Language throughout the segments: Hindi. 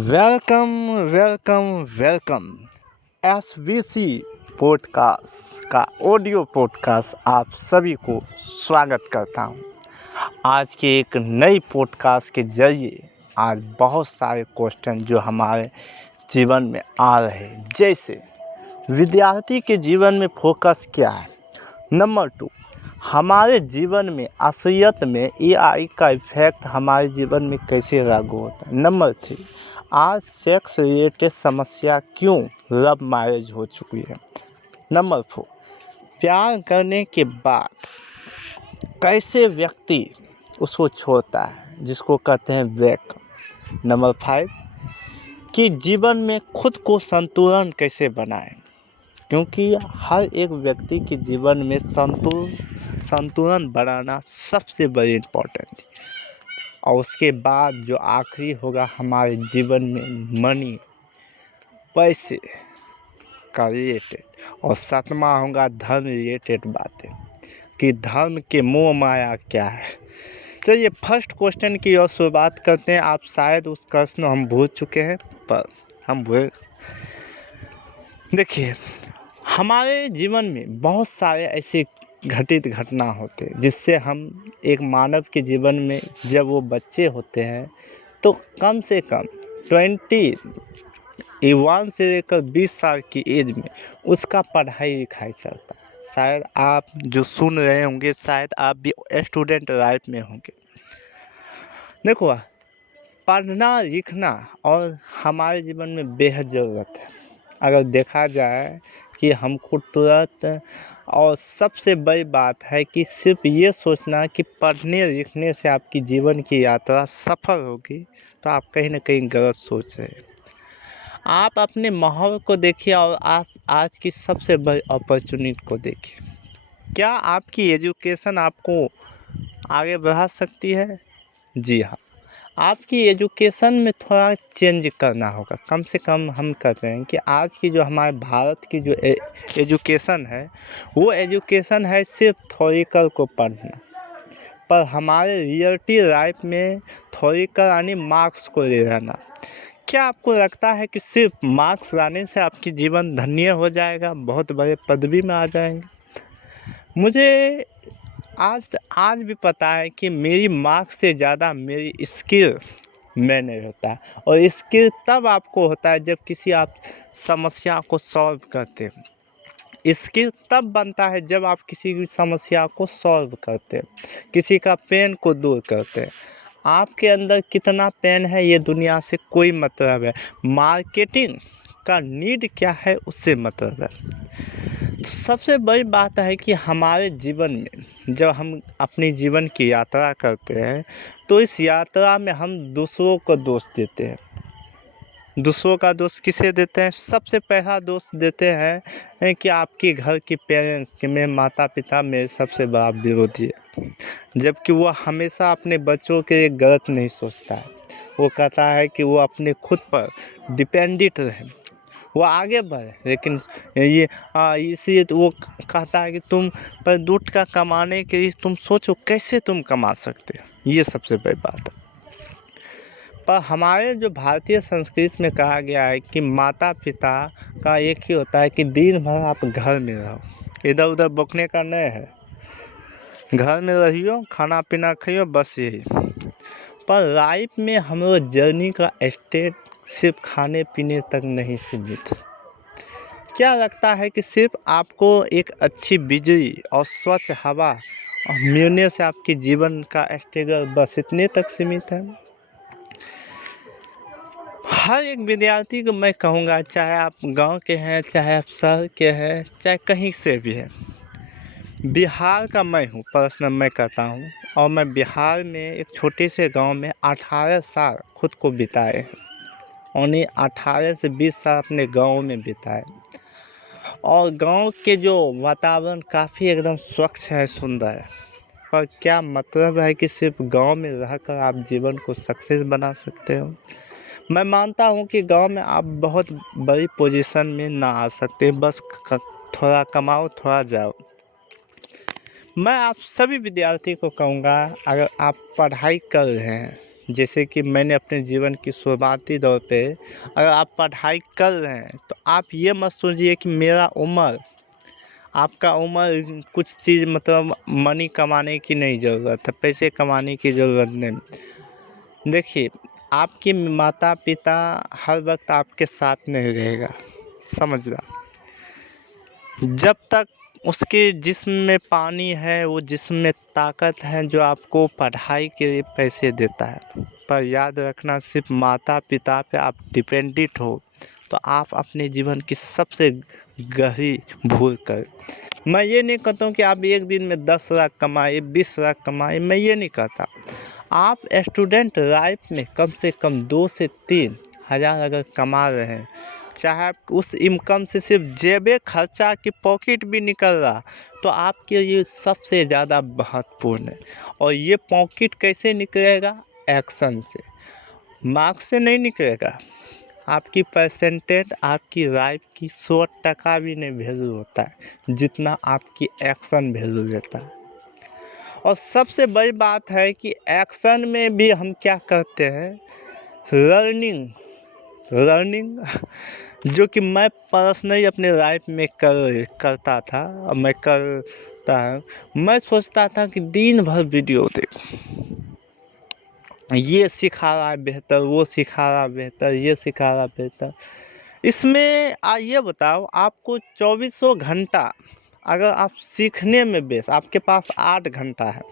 Welcome welcome welcome. SBC podcast का ऑडियो पॉडकास्ट आप सभी को स्वागत करता हूं। आज के एक नई पॉडकास्ट के जरिए आज बहुत सारे क्वेश्चन जो हमारे जीवन में आ रहे हैं, जैसे विद्यार्थी के जीवन में फोकस क्या है। नंबर 2, हमारे जीवन में असलियत में एआई का इफेक्ट हमारे जीवन में कैसे लागू होता है। नंबर 3, आज सेक्स रिलेटेड समस्या क्यों लव मैरिज हो चुकी है। नंबर 4, प्यार करने के बाद कैसे व्यक्ति उसको छोड़ता है, जिसको कहते हैं ब्रेकअप। नंबर 5, कि जीवन में खुद को संतुलन कैसे बनाएं, क्योंकि हर एक व्यक्ति के जीवन में संतुलन बनाना सबसे बड़ी इम्पोर्टेंट है। और उसके बाद जो आखिरी होगा हमारे जीवन में मनी, पैसे का रिलेटेड, और सातवां होगा धर्म रिलेटेड बातें कि धर्म के मोह माया क्या है। चलिए फर्स्ट क्वेश्चन की ओर शुरुआत करते हैं। आप शायद उस प्रश्न हम भूल चुके हैं, पर हम भूल। देखिए, हमारे जीवन में बहुत सारे ऐसे घटित घटना होते हैं जिससे हम एक मानव के जीवन में, जब वो बच्चे होते हैं तो कम से कम 21 से लेकर 20 साल की एज में उसका पढ़ाई लिखाई चलता है। शायद आप जो सुन रहे होंगे, शायद आप भी स्टूडेंट लाइफ में होंगे। देखो, पढ़ना लिखना और हमारे जीवन में बेहद ज़रूरत है। अगर देखा जाए कि हमको तुरंत, और सबसे बड़ी बात है कि सिर्फ ये सोचना कि पढ़ने लिखने से आपकी जीवन की यात्रा सफल होगी, तो आप कहीं ना कहीं गलत सोच रहे हैं। आप अपने माहौल को देखिए और आज की सबसे बड़ी अपॉर्चुनिटी को देखिए। क्या आपकी एजुकेशन आपको आगे बढ़ा सकती है? जी हाँ, आपकी एजुकेशन में थोड़ा चेंज करना होगा। कम से कम हम कहते हैं कि आज की जो हमारे भारत की जो एजुकेशन है, वो एजुकेशन है सिर्फ थ्योरिकल को पढ़ना, पर हमारे रियलिटी लाइफ में थ्योरिकल यानी मार्क्स को ले रहना। क्या आपको लगता है कि सिर्फ मार्क्स लाने से आपकी जीवन धन्य हो जाएगा, बहुत बड़े पदवी में आ जाएंगे? मुझे आज भी पता है कि मेरी मार्क्स से ज़्यादा मेरी स्किल मैंने होता है, और स्किल तब आपको होता है जब किसी आप समस्या को सॉल्व करते हैं। स्किल तब बनता है जब आप किसी भी समस्या को सॉल्व करते हैं, किसी का पेन को दूर करते हैं। आपके अंदर कितना पेन है ये दुनिया से कोई मतलब है, मार्केटिंग का नीड क्या है उससे मतलब है। तो सबसे बड़ी बात है कि हमारे जीवन में जब हम अपनी जीवन की यात्रा करते हैं, तो इस यात्रा में हम दूसरों को दोष देते हैं। दूसरों का दोष किसे देते हैं? सबसे पहला दोष देते हैं कि आपके घर के पेरेंट्स, कि मेरे माता पिता मेरे सबसे बड़ा विरोधी है, जबकि वो हमेशा अपने बच्चों के लिए गलत नहीं सोचता है। वो कहता है कि वो अपने खुद पर डिपेंडेंट रहे, वो आगे बढ़े, लेकिन ये इसलिए तो वो कहता है कि तुम पर दूध का कमाने के लिए तुम सोचो कैसे तुम कमा सकते हो। ये सबसे बड़ी बात है। पर हमारे जो भारतीय संस्कृति में कहा गया है कि माता पिता का एक ही होता है कि दिन भर आप घर में रहो, इधर उधर बकने का नहीं है, घर में रहियो, खाना पीना खाइयो, बस यही। पर लाइफ में हम लोग जर्नी का स्टेट सिर्फ खाने पीने तक नहीं सीमित। क्या लगता है कि सिर्फ आपको एक अच्छी बिजली और स्वच्छ हवा मिलने से आपके जीवन का स्ट्रगल बस इतने तक सीमित है? हर एक विद्यार्थी को मैं कहूँगा, चाहे आप गांव के हैं, चाहे आप शहर के हैं, चाहे कहीं से भी हैं, बिहार का मैं हूँ, पर्सनल मैं कहता हूँ, और मैं बिहार में एक छोटे से गांव में 18 साल खुद को बिताए हैं। उन्हें 18 से 20 साल अपने गांव में बिताए, और गांव के जो वातावरण काफ़ी एकदम स्वच्छ है, सुंदर है। पर क्या मतलब है कि सिर्फ गांव में रहकर आप जीवन को सक्सेस बना सकते हो? मैं मानता हूं कि गांव में आप बहुत बड़ी पोजीशन में ना आ सकते, बस थोड़ा कमाओ, थोड़ा जाओ। मैं आप सभी विद्यार्थी को कहूँगा, अगर आप पढ़ाई कर रहे हैं, जैसे कि मैंने अपने जीवन की शुरुआती दौर पे, अगर आप पढ़ाई कर रहे हैं तो आप ये मत सोचिए कि मेरा उम्र, आपका उम्र कुछ चीज़ मतलब मनी कमाने की नहीं ज़रूरत है, पैसे कमाने की ज़रूरत नहीं। देखिए, आपके माता पिता हर वक्त आपके साथ नहीं रहेगा, समझ लो। जब तक उसके जिस्म में पानी है, वो जिस्म में ताकत है जो आपको पढ़ाई के लिए पैसे देता है। पर याद रखना, सिर्फ माता पिता पे आप डिपेंडेंट हो तो आप अपने जीवन की सबसे गहरी भूल कर। मैं ये नहीं कहता हूँ कि आप एक दिन में 10 लाख कमाए, 20 लाख कमाए, मैं ये नहीं कहता। आप स्टूडेंट लाइफ में कम से कम 2 से 3 हज़ार अगर कमा रहे हैं, चाहे आप उस इनकम से सिर्फ जेबे खर्चा की पॉकेट भी निकल रहा, तो आपके लिए सबसे ज़्यादा महत्वपूर्ण है। और ये पॉकेट कैसे निकलेगा? एक्शन से, मार्क्स से नहीं निकलेगा। आपकी परसेंटेज आपकी लाइफ की 100% भी नहीं वैल्यू होता है जितना आपकी एक्शन वैल्यू देता है। और सबसे बड़ी बात है कि एक्शन में भी हम क्या करते हैं, लर्निंग जो कि मैं पर्सनली अपने लाइफ में करता था और मैं करता हूँ। मैं सोचता था कि दिन भर वीडियो देखूं, ये सिखा रहा है बेहतर, वो सिखा रहा है बेहतर, ये सिखा रहा है बेहतर। इसमें ये बताओ, आपको 2400 घंटा अगर आप सीखने में व्यस्त, आपके पास 8 घंटा है,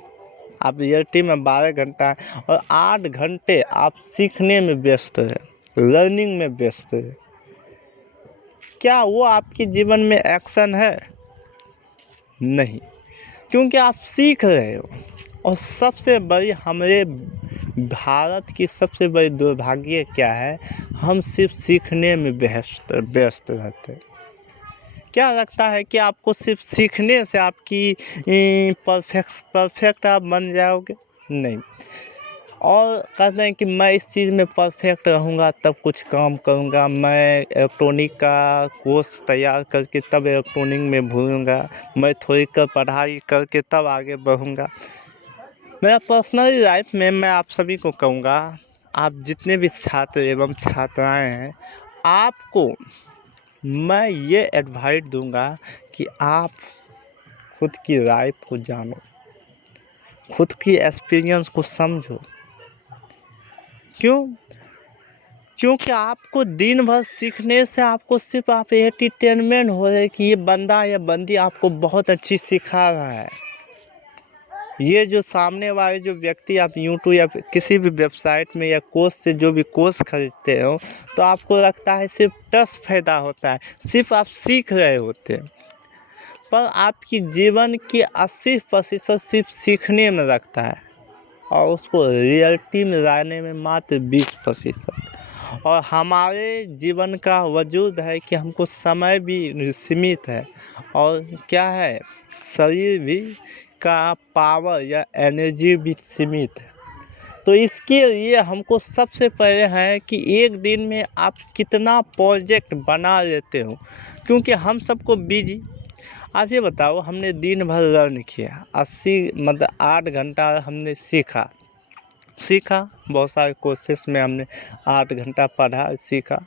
आप रियलिटी में 12 घंटा है और 8 घंटे आप सीखने में व्यस्त है, लर्निंग में व्यस्त है, क्या वो आपके जीवन में एक्शन है? नहीं, क्योंकि आप सीख रहे हो। और सबसे बड़ी हमारे भारत की सबसे बड़ी दुर्भाग्य क्या है, हम सिर्फ सीखने में व्यस्त रहते हैं। क्या लगता है कि आपको सिर्फ सीखने से आपकी परफेक्ट आप बन जाओगे? नहीं। और कहते हैं कि मैं इस चीज़ में परफेक्ट रहूँगा तब कुछ काम करूँगा, मैं इलेक्ट्रॉनिक का कोर्स तैयार करके तब इलेक्ट्रॉनिक में भूलूँगा, मैं थोड़ी कर पढ़ाई करके तब आगे बढ़ूँगा। मेरा पर्सनल लाइफ में मैं आप सभी को कहूँगा, आप जितने भी छात्र एवं छात्राएं हैं, आपको मैं ये एडवाइस दूंगा कि आप खुद की लाइफ को जानो, खुद की एक्सपीरियंस को समझो। क्योंकि आपको दिन भर सीखने से आपको सिर्फ आप एंटरटेनमेंट हो रहे कि ये बंदा या बंदी आपको बहुत अच्छी सिखा रहा है। ये जो सामने वाले जो व्यक्ति आप यूट्यूब या किसी भी वेबसाइट में या कोर्स से जो भी कोर्स खरीदते हो, तो आपको लगता है सिर्फ 10 फायदा होता है, सिर्फ आप सीख रहे होते हैं। पर आपकी जीवन की 80% सिर्फ सीखने में लगता है और उसको रियलिटी में लाने में मात्र 20%। और हमारे जीवन का वजूद है कि हमको समय भी सीमित है और क्या है, शरीर भी का पावर या एनर्जी भी सीमित है। तो इसके लिए हमको सबसे पहले है कि एक दिन में आप कितना प्रोजेक्ट बना लेते हो, क्योंकि हम सबको बिजी। आज ये बताओ, हमने दिन भर लर्न किया, 8 घंटा हमने सीखा बहुत सारे कोर्सेस में हमने 8 घंटा पढ़ा, सीखा।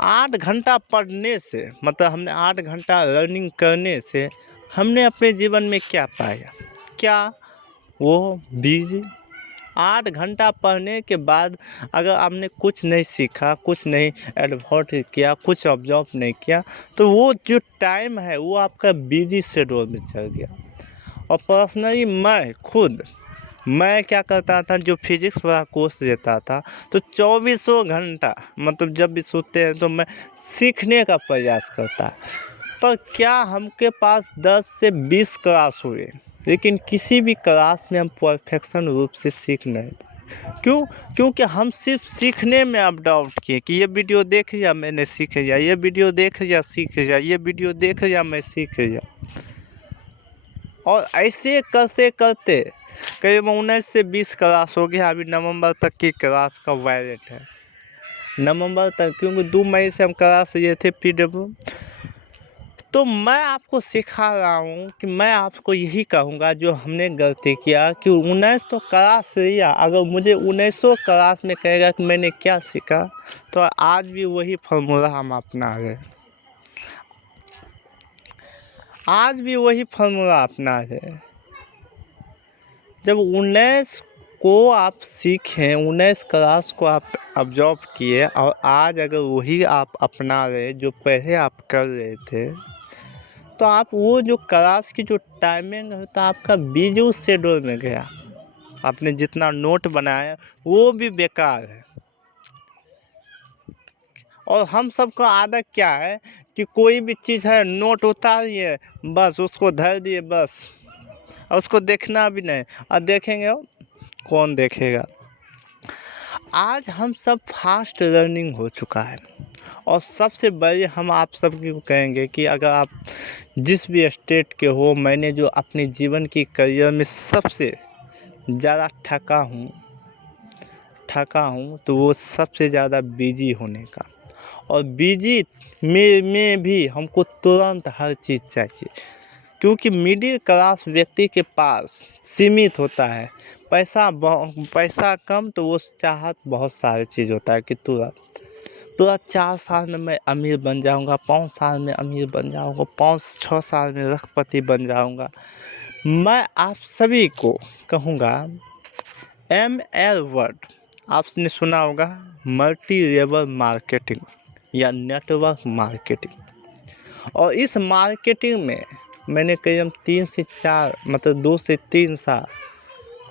8 घंटा पढ़ने से मतलब हमने 8 घंटा लर्निंग करने से हमने अपने जीवन में क्या पाया? क्या वो बिजी? 8 घंटा पढ़ने के बाद अगर आपने कुछ नहीं सीखा, कुछ नहीं एडवर्ट किया, कुछ ऑब्जर्व नहीं किया, तो वो जो टाइम है वो आपका बिजी शेड्यूल में चल गया। और पर्सनली मैं क्या करता था, जो फिजिक्स वाला कोर्स लेता था, तो 2400 घंटा मतलब जब भी सोते हैं तो मैं सीखने का प्रयास करता। पर क्या हमके पास 10 से 20 क्लास हुए, लेकिन किसी भी क्लास में हम परफेक्शन रूप से सीख नहीं। क्योंकि हम सिर्फ सीखने में अप डाउन किए कि ये वीडियो देख लिया मैंने सीख लिया, ये वीडियो देख लिया सीख लिया, ये वीडियो देख लिया मैं सीख लिया। और ऐसे करते करते करीब 19 से 20 क्लास हो गया। अभी नवंबर तक की क्लास का वैलिड है, नवंबर तक, क्योंकि 2 मई से हम क्लास लिए थे PW। तो मैं आपको सिखा रहा हूँ कि मैं आपको यही कहूँगा जो हमने गलती किया कि 19 तो क्लास लिया, अगर मुझे 1900 क्लास में कहेगा कि मैंने क्या सीखा, तो आज भी वही फार्मूला हम अपना रहे, आज भी वही फार्मूला अपना रहे। जब 19 को आप सीखें, 19 क्लास को आप ऑब्जर्व किए और आज अगर वही आप अपना रहे जो पहले आप कर रहे थे, तो आप वो जो क्लास की जो टाइमिंग होता है आपका बिजी शेड्यूल में गया, आपने जितना नोट बनाया वो भी बेकार है। और हम सबका आदत क्या है कि कोई भी चीज़ है नोट उतारिए बस उसको धर दिए बस, और उसको देखना भी नहीं, और देखेंगे कौन देखेगा। आज हम सब फास्ट लर्निंग हो चुका है, और सबसे बड़े हम आप सबकी को कहेंगे कि अगर आप जिस भी स्टेट के हो, मैंने जो अपने जीवन की करियर में सबसे ज़्यादा ठका हूँ तो वो सबसे ज़्यादा बिजी होने का। और बिजी में भी हमको तुरंत हर चीज़ चाहिए, क्योंकि मिडिल क्लास व्यक्ति के पास सीमित होता है पैसा कम, तो वो चाहत बहुत सारी चीज़ होता है कि तुरंत 4 साल में मैं अमीर बन जाऊंगा, 5 साल में अमीर बन जाऊंगा, 5-6 साल में लखपति बन जाऊंगा। मैं आप सभी को कहूँगा ML वर्ड आपने सुना होगा, मल्टी लेवल मार्केटिंग या नेटवर्क मार्केटिंग। और इस मार्केटिंग में मैंने करीब 3 से 4 मतलब 2 से 3 साल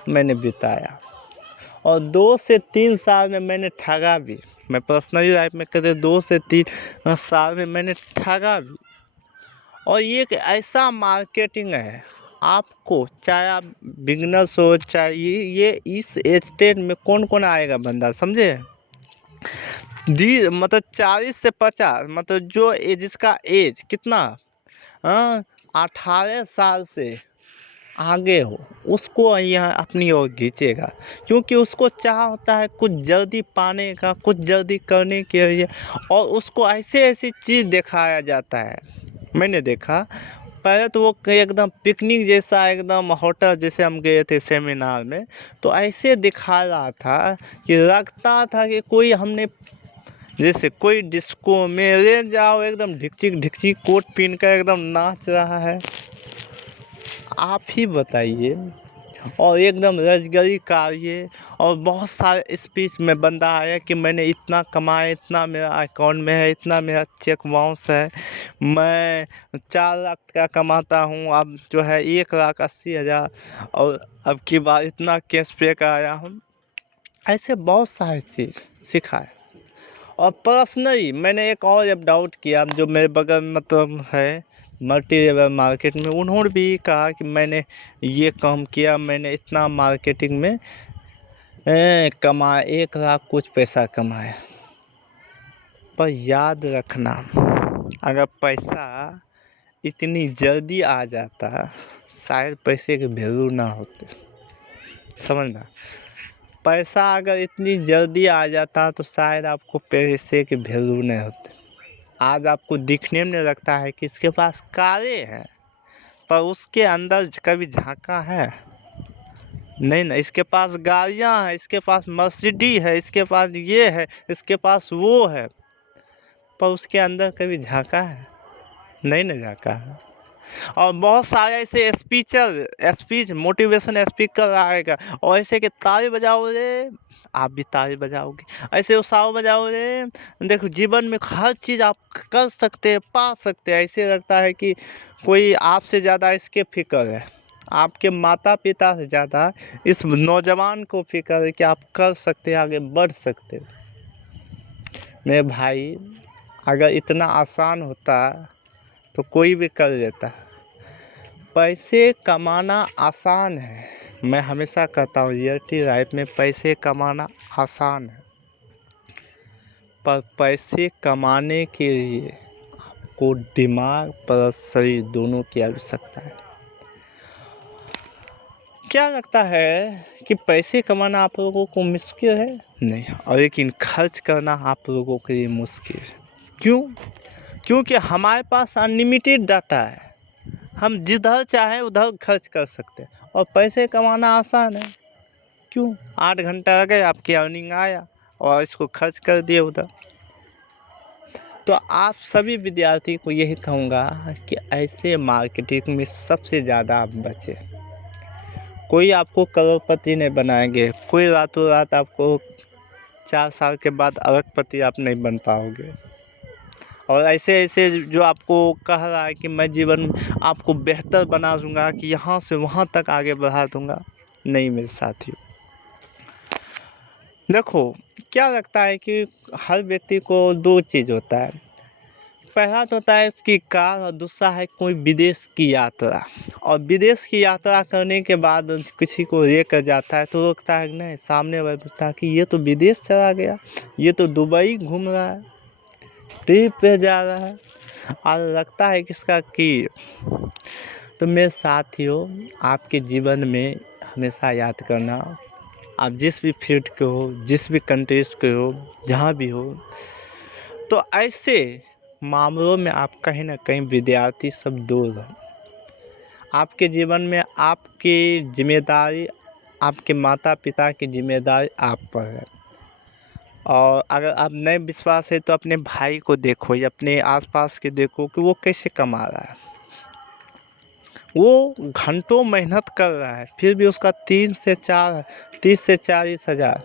मैंने बिताया, और 2 से 3 साल में मैंने ठगा भी। मैं पर्सनली लाइफ में कहते 2 से 3 साल में मैंने ठगा भी। और ये एक ऐसा मार्केटिंग है, आपको चाहे आप बिगनर्स हो, चाहे ये इस स्टेट में कौन कौन आएगा बंदा, समझे? मतलब 40 से 50, मतलब जो जिसका एज कितना 18 साल से आगे हो, उसको यहाँ अपनी ओर खींचेगा, क्योंकि उसको चाह होता है कुछ जल्दी पाने का, कुछ जल्दी करने के लिए। और उसको ऐसी चीज़ दिखाया जाता है। मैंने देखा पहले तो वो एकदम पिकनिक जैसा, एकदम होटल जैसे हम गए थे सेमिनार में, तो ऐसे दिखा रहा था कि लगता था कि कोई हमने जैसे कोई डिस्को में ले जाओ, एकदम ढिकचिक ढिकचिक कोट पहन कर एकदम नाच रहा है। आप ही बताइए। और एकदम रजगरी कार्य, और बहुत सारे स्पीच में बंदा आया कि मैंने इतना कमाया, इतना मेरा अकाउंट में है, इतना मेरा चेक बाउंस है, मैं 4 लाख का कमाता हूँ, अब जो है 1,80,000, और अब की बार इतना कैश पे का आया हूँ। ऐसे बहुत सारी चीज़ सिखाए। और पर्सनली मैंने एक और जब डाउट किया, जो मेरे बगल में मतलब है मल्टी लेवल मार्केट में, उन्होंने भी कहा कि मैंने ये काम किया, मैंने इतना मार्केटिंग में कमाया, 1 लाख कुछ पैसा कमाया। पर याद रखना, अगर पैसा इतनी जल्दी आ जाता, शायद पैसे की वैल्यू ना होती। समझना, पैसा अगर इतनी जल्दी आ जाता तो शायद आपको पैसे की वैल्यू नहीं होती। आज आपको दिखने में लगता है कि इसके पास कारें हैं, पर उसके अंदर कभी झांका है नहीं ना। इसके पास गाड़ियां हैं, इसके पास मर्सिडीज है, इसके पास ये है, इसके पास वो है, पर उसके अंदर कभी झांका है नहीं ना, झांका है। और बहुत सारे ऐसे स्पीच मोटिवेशन स्पीकर आएगा, और ऐसे कि ताली बजाओ रे, आप भी ताली बजाओगे, ऐसे उसाओ बजाओ रे, देखो जीवन में हर चीज़ आप कर सकते हैं, पा सकते हैं। ऐसे लगता है कि कोई आपसे ज़्यादा इसके फिक्र है, आपके माता पिता से ज़्यादा इस नौजवान को फिक्र है कि आप कर सकते हैं, आगे बढ़ सकते हैं। मेरे भाई, अगर इतना आसान होता तो कोई भी कर लेता। पैसे कमाना आसान है, मैं हमेशा कहता हूँ रियलिटी लाइफ में पैसे कमाना आसान है, पर पैसे कमाने के लिए आपको दिमाग पर शरीर दोनों की आवश्यकता है। क्या लगता है कि पैसे कमाना आप लोगों को मुश्किल है? नहीं, और लेकिन खर्च करना आप लोगों के लिए मुश्किल है। क्यों? क्योंकि हमारे पास अनलिमिटेड डाटा है, हम जिधर चाहे उधर खर्च कर सकते हैं और पैसे कमाना आसान है। क्यों? 8 घंटा आ गए, आपकी अर्निंग आया और इसको खर्च कर दिए उधर। तो आप सभी विद्यार्थी को यही कहूँगा कि ऐसे मार्केटिंग में सबसे ज़्यादा आप बचें। कोई आपको करोड़पति नहीं बनाएंगे, कोई रातों रात आपको 4 साल के बाद अरबपति आप नहीं बन पाओगे। और ऐसे जो आपको कह रहा है कि मैं जीवन में आपको बेहतर बना दूंगा, कि यहाँ से वहाँ तक आगे बढ़ा दूंगा, नहीं मेरे साथियों। देखो, क्या लगता है कि हर व्यक्ति को 2 चीज़ होता है। पहला तो होता है उसकी कार और दूसरा है कोई विदेश की यात्रा। और विदेश की यात्रा करने के बाद किसी को लेकर जाता है तो लगता है कि नहीं, सामने वाला पूछता है कि ये तो विदेश चला गया, ये तो दुबई घूम रहा है, ट्रिप पे जा रहा है, और लगता है किसका कि। तो मेरे साथियों, आपके जीवन में हमेशा याद करना, आप जिस भी फील्ड के हो, जिस भी कंट्रीज के हो, जहाँ भी हो, तो ऐसे मामलों में आप कहीं ना कहीं विद्यार्थी सब दूर रहो। आपके जीवन में आपकी जिम्मेदारी, आपके माता पिता की जिम्मेदारी आप पर है। और अगर आप नहीं विश्वास है तो अपने भाई को देखो या अपने आसपास के देखो कि वो कैसे कमा रहा है। वो घंटों मेहनत कर रहा है, फिर भी उसका 30 से 40 हज़ार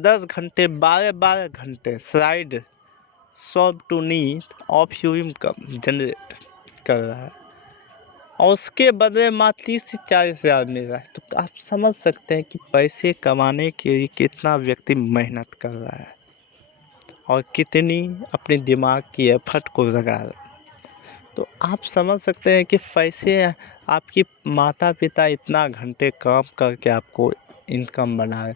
10 घंटे 12 घंटे साइड सॉब टू नीड ऑफ यू इनकम जनरेट कर रहा है, और उसके बदले मात्र 30 से 40 हज़ार मिल रहा है। तो आप समझ सकते हैं कि पैसे कमाने के लिए कितना व्यक्ति मेहनत कर रहा है और कितनी अपने दिमाग की एफर्ट को लगा रहा है। तो आप समझ सकते हैं कि पैसे, आपकी माता पिता इतना घंटे काम करके आपको इनकम बना रहे।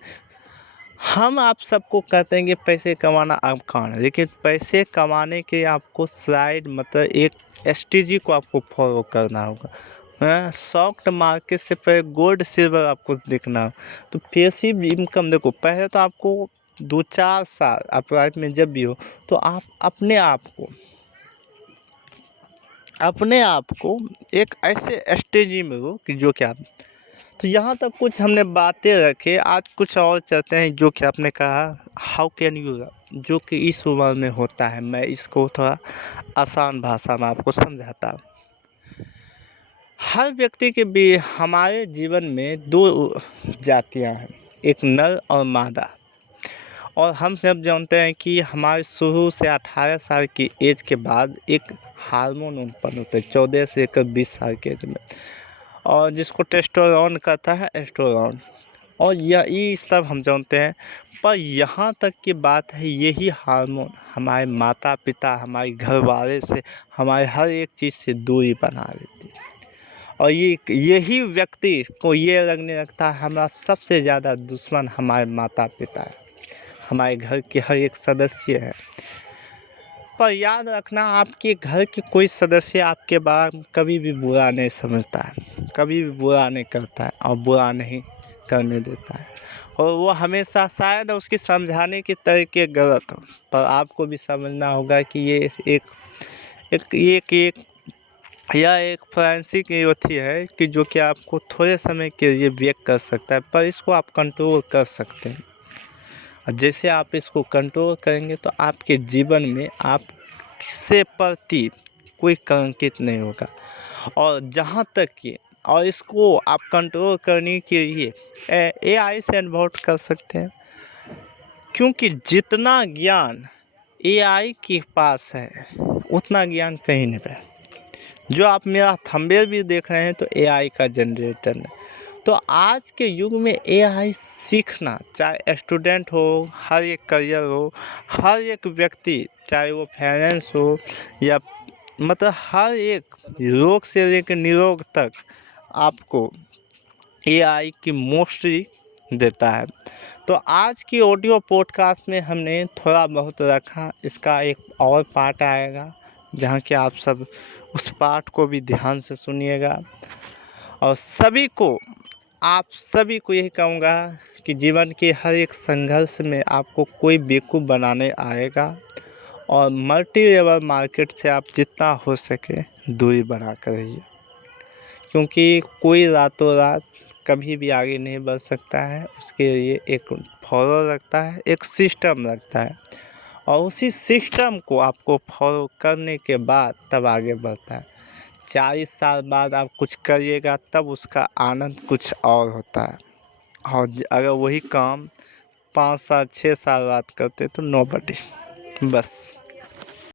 हम आप सबको कहते हैं कि पैसे कमाना आसान है, लेकिन पैसे कमाने के आपको साइड मतलब एक स्ट्रेटजी को आपको फॉलो करना होगा। सॉफ्ट मार्केट से पहले गोल्ड सिल्वर आपको देखना हो। तो पैसिव इनकम देखो, पहले तो आपको 2-4 साल आप लाइफ में जब भी हो तो आप अपने आप को एक ऐसे स्टेज में हो कि जो क्या। तो यहाँ तक कुछ हमने बातें रखे, आज कुछ और चलते हैं जो कि आपने कहा हाउ कैन यू, जो कि इस उम्र में होता है। मैं इसको थोड़ा आसान भाषा में आपको समझाता हूँ। हर व्यक्ति के भी हमारे जीवन में 2 जातियाँ हैं, एक नर और मादा। और हम सब जानते हैं कि हमारे शुरू से 18 साल की एज के बाद एक हार्मोन उत्पन्न होता है, 14 से लेकर 20 साल के एज में, और जिसको टेस्टोस्टेरोन कहता है, एस्ट्रोजन। और यही सब हम जानते हैं। पर यहाँ तक की बात है, यही हार्मोन हमारे माता पिता, हमारे घर वाले से, हमारे हर एक चीज़ से दूरी बना देती है। और यही व्यक्ति को ये लगने लगता है हमारा सबसे ज़्यादा दुश्मन हमारे माता पिता है, हमारे घर के हर एक सदस्य है। पर याद रखना, आपके घर के कोई सदस्य आपके बारे में कभी भी बुरा नहीं समझता है, कभी भी बुरा नहीं करता है और बुरा नहीं करने देता है। और वो हमेशा, शायद उसकी समझाने के तरीके गलत हो, पर आपको भी समझना होगा कि ये एक फ्रेंसिक युवती है कि जो कि आपको थोड़े समय के लिए ब्रेक कर सकता है, पर इसको आप कंट्रोल कर सकते हैं। और जैसे आप इसको कंट्रोल करेंगे तो आपके जीवन में आपसे प्रति कोई कलंकित नहीं होगा। और जहाँ तक कि, और इसको आप कंट्रोल करने के लिए AI से अनुभव कर सकते हैं, क्योंकि जितना ज्ञान AI के पास है उतना ज्ञान कहीं नहीं है। जो आप मेरा थंबनेल भी देख रहे हैं तो AI का जनरेटर है। तो आज के युग में AI सीखना, चाहे स्टूडेंट हो, हर एक करियर हो, हर एक व्यक्ति, चाहे वो फाइनेंस हो या मतलब हर एक रोग से लेकर निरोग तक, आपको AI की मोस्टली देता है। तो आज की ऑडियो पॉडकास्ट में हमने थोड़ा बहुत रखा, इसका एक और पार्ट आएगा जहाँ कि आप सब उस पार्ट को भी ध्यान से सुनिएगा। और आप सभी को यही कहूँगा कि जीवन के हर एक संघर्ष में आपको कोई बेवकूफ़ बनाने आएगा और मल्टी लेवल मार्केट से आप जितना हो सके दूरी बना कर रहिए, क्योंकि कोई रातों रात कभी भी आगे नहीं बढ़ सकता है। उसके लिए एक फॉलो रखता है, एक सिस्टम रखता है, और उसी सिस्टम को आपको फॉलो करने के बाद तब आगे बढ़ता है। 40 साल बाद आप कुछ करिएगा तब उसका आनंद कुछ और होता है। और अगर वही काम 5 साल 6 साल बाद करते तो नोबडी, बस।